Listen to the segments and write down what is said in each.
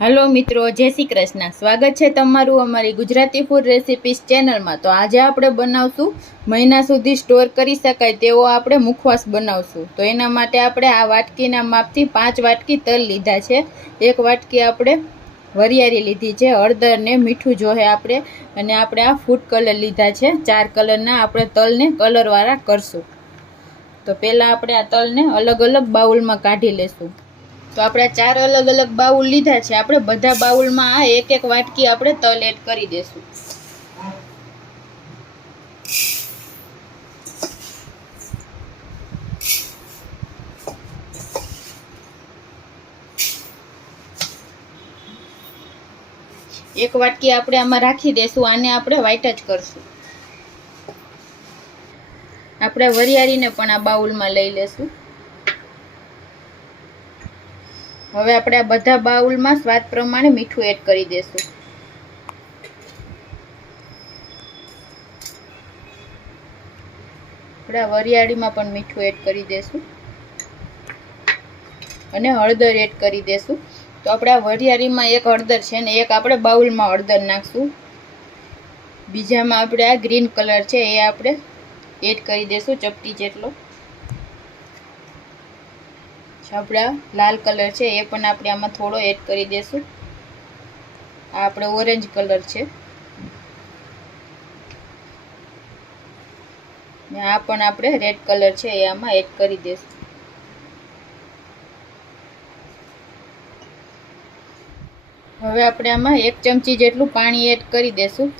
Hello मित्रों, जय श्री कृष्ण। स्वागत है तमारू अमारी गुजराती फूड रेसिपीज चेनल में। तो आज आपणे बनावशुं महीना सुधी स्टोर करी शकाय तेवो आपणे मुखवास बनावशुं। तो एना माटे आपणे आ वाटकीना मापथी 5 वाटकी तल लीधा छे। 1 वाटकी आपणे वरियारी लीधी छे, हळदर ने मीठुं जोहे आपणे, अने आपणे आ फूड कलर लीधा छे। 4 कलरना आपणे तलने कलरवाळा करशुं। तो पहेला आपणे आ तलने अलग अलग बाउलमां काढी लेशुं। तो આપણે 4 अलग अलग बाउल લીધા છે। આપણે બધા બાઉલમાં આ એક એક વાટકી આપણે તલ એડ કરી દેશું। એક વાટકી આપણે આમાં રાખી દેશું। આને આપણે વ્હાઈટ જ કરશું। આપણે વરિયાળીને પણ આ બાઉલમાં લઈ લેશું। હવે આપણે આ બધા બાઉલમાં સ્વાદ પ્રમાણે મીઠું એડ કરી દેશું। આપણે વરિયાળીમાં પણ મીઠું એડ કરી દેશું અને હળદર એડ કરી દેશું। તો આપણે આ વરિયાળીમાં એક હળદર છે ને એક આપણે બાઉલમાં હળદર નાખશું। બીજામાં આપણે આ ગ્રીન કલર છે એ આપણે એડ કરી દેશું ચપટી જેટલો। આપણા લાલ કલર છે એ પણ આપણે આમાં થોડો એડ કરી દેશું। આ આપણો ઓરેન્જ કલર છે ને આ પણ આપણે રેડ કલર છે એ આમાં એડ કરી દેશું। હવે આપણે આમાં 1 ચમચી જેટલું પાણી એડ કરી દેશું।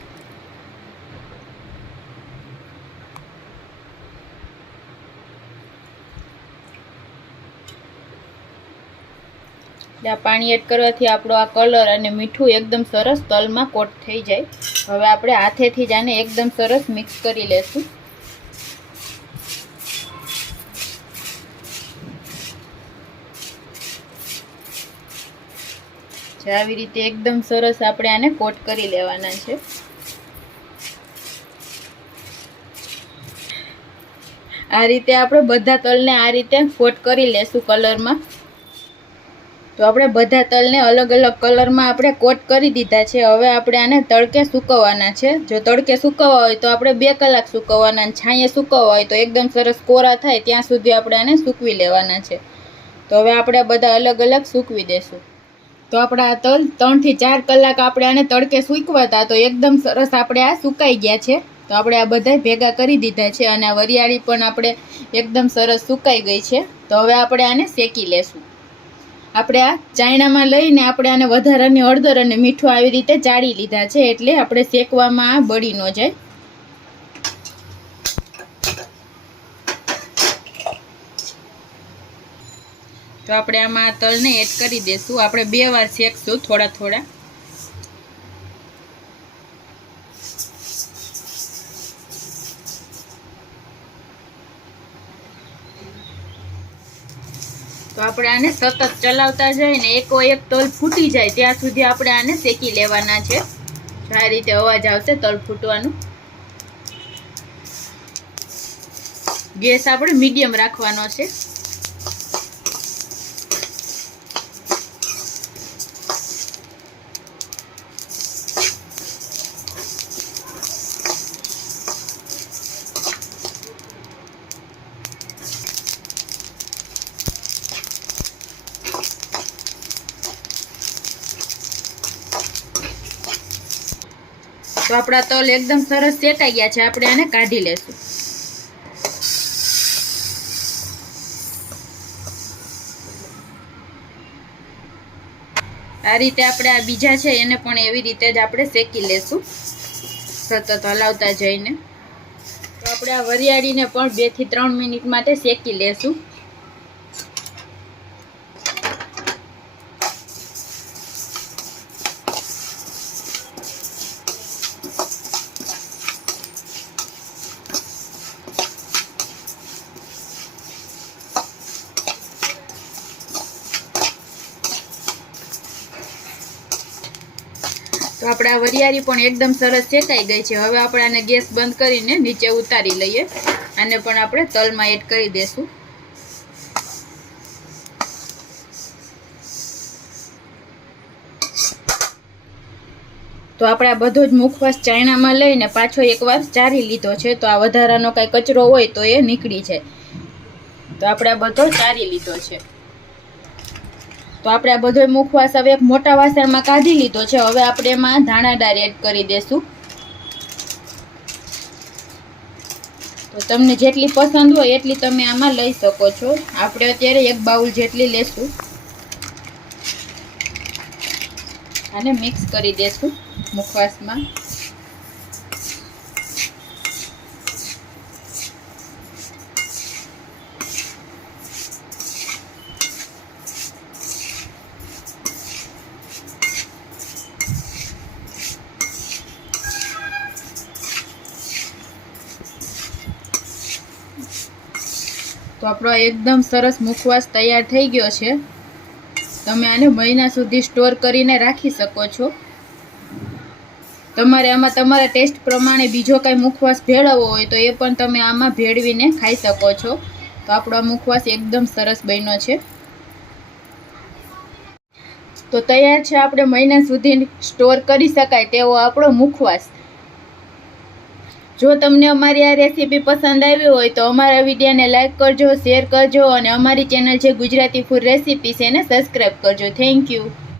આ પાણી એડ કરવાથી આપણો આ કલર અને મીઠું એકદમ સરસ તલમાં કોટ થઈ જાય। હવે આપણે હાથેથી જ આને એકદમ સરસ મિક્સ કરી લેશું। આવી રીતે એકદમ સરસ આપણે આને કોટ કરી લેવાના છે। આ રીતે આપણે બધા તલને આ રીતે કોટ કરી લેશું કલરમાં। તો આપણે બધા તલને અલગ અલગ કલરમાં આપણે કોટ કરી દીધા છે। હવે આપણે આને તડકે સૂકવવાના છે। જો તડકે સૂકવવા હોય તો આપણે 2 કલાક સૂકવવાના, છાંયે સૂકવવા હોય તો એકદમ સરસ કોરા થાય ત્યાં સુધી આપણે આને સૂકવી લેવાના છે। તો હવે આપણે બધા અલગ અલગ સૂકવી દેશું। તો આપણા આ તલ 3 થી 4 કલાક આપણે આને તડકે સૂકવાતા તો એકદમ સરસ આપણે આ સુકાઈ ગયા છે। તો આપણે આ બધા ભેગા કરી દીધા છે અને આ વરિયાળી પણ આપણે એકદમ સરસ સુકાઈ ગઈ છે। તો હવે આપણે આને શેકી લેશું। આપણે આ ચાયણામાં લઈને આપણે આને વધારાની હળદર અને મીઠું આવી રીતે ચાળી લીધા છે એટલે આપણે શેકવામાં આ બળી ન જાય। તો આપણે આમાં આ તલને એડ કરી દેશું। આપણે 2 વાર શેકશું થોડા થોડા। તો આપણે આને સતત ચલાવતા જઈને એકો એક તલ ફૂટી જાય ત્યાં સુધી આપણે આને શેકી લેવાના છે। આ રીતે અવાજ આવશે તલ ફૂટવાનું। ગેસ આપણે મીડિયમ રાખવાનો છે। તો આપણા તલ એકદમ સરસ શેકાઈ ગયા છે। આપણે આને કાઢી લેશું। આ રીતે આપણે આ બીજા છે એને પણ એવી રીતે જ આપણે શેકી લેશું સતત હલાવતા જઈને। તો આપણે આ વરિયાળીને પણ 2 થી 3 મિનિટ માટે શેકી લેશું। તો આપણા વરિયાળી પણ એકદમ સરસ શેકાઈ ગઈ છે। હવે આપણે આને ગેસ બંધ કરીને નીચે ઉતારી લઈએ। આને પણ આપણે તલમાં એડ કરી દેશું। તો આપણે આ બધો જ મુખવાસ ચાયણામાં લઈને પાછો એકવાર ચારી લીધો છે, તો આ વધારાનો કાંઈ કચરો હોય તો એ નીકળી જાય. તો આપણે આ બધો ચારી લીધો છે. તો આપણે આ બધો મુખવાસ હવે એક મોટા વાસણમાં કાઢી લીધો છે. હવે આપણે એમાં ધાણાદાળ એડ કરી દેશું. તો તમને જેટલી પસંદ હોય એટલી તમે આમાં લઈ શકો છો. આપણે અત્યારે 1 બાઉલ જેટલી લેશું. આને મિક્સ કરી દેશું મુખવાસમાં. તો આપણો એકદમ સરસ મુખવાસ તૈયાર થઈ ગયો છે. તમે આને મહિના સુધી સ્ટોર કરીને રાખી શકો છો. તમારે આમાં તમારા ટેસ્ટ પ્રમાણે બીજો કાંઈ મુખવાસ ભેળવવો હોય તો એ પણ તમે આમાં ભેળવીને ખાઈ શકો છો. તો આપણો મુખવાસ એકદમ સરસ બન્યો છે. તો તૈયાર છે આપણે મહિના સુધી સ્ટોર કરી શકાય તેવો આપણો મુખવાસ. જો તમને અમારી આ રેસીપી પસંદ આવી હોય તો અમારા વિડીયોને લાઈક કરજો, શેર કરજો અને અમારી ચેનલ છે ગુજરાતી ફૂડ રેસીપીસ એને સબસ્ક્રાઈબ કરજો. Thank you.